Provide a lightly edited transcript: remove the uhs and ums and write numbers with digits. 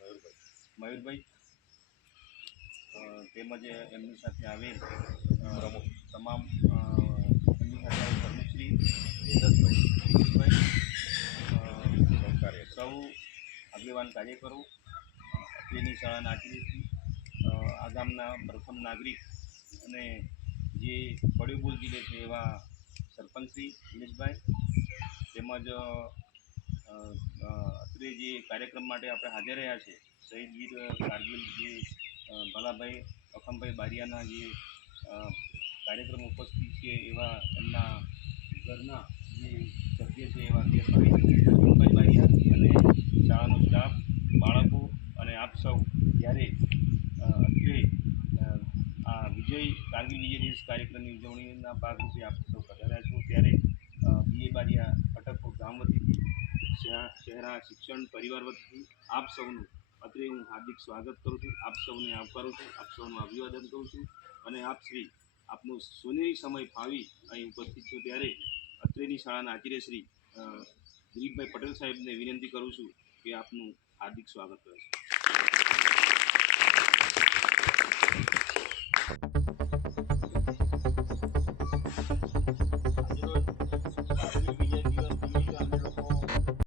મયુરભાઈ તેમજ એમની સાથે આવેલ તમામ એમની સાથે આવેલ પ્રમુખશ્રી તેજસભાઈ સૌ આગેવાન કાર્યકરો અત્રેની શાળાના આચાર્યશ્રી આ ગામના પ્રથમ નાગરિક અને જે પડ્યું બોલ જીલે છે એવા સરપંચશ્રી દિનેશભાઈ તેમજ અત્રે જે કાર્યક્રમ માટે આપણે હાજર રહ્યા છે શહીદ વીર કારગિલ જે ભલાભાઈ અખમભાઈ બારિયાના જે કાર્યક્રમ ઉપસ્થિત છે એવા એમના ઘરના જે સભ્ય છે એવા અખમભાઈ બારિયા અને શાળાનો સ્ટાફ બાળકો અને આપ સૌ જ્યારે અત્રે આ કારગિલ વિજય દિવસ કાર્યક્રમની ઉજવણીના ભાગરૂપે આપ સૌ પધાર્યા છો ત્યારે બીએ બારિયા અટકપુર ગામ વતીથી શહેરા શિક્ષણ પરિવાર વતીથી આપ સૌનું અત્રે હું હાર્દિક સ્વાગત કરું છું, આપ સૌને આવકારું છું, આપ સૌનું અભિવાદન કરું છું અને આપ શ્રી આપનો સોનેરી સમય ફાવી અહીં ઉપસ્થિત છો ત્યારે અત્રેની શાળાના આચાર્ય શ્રી દિલીપભાઈ પટેલ સાહેબને વિનંતી કરું છું કે આપનું હાર્દિક સ્વાગત કરે છે.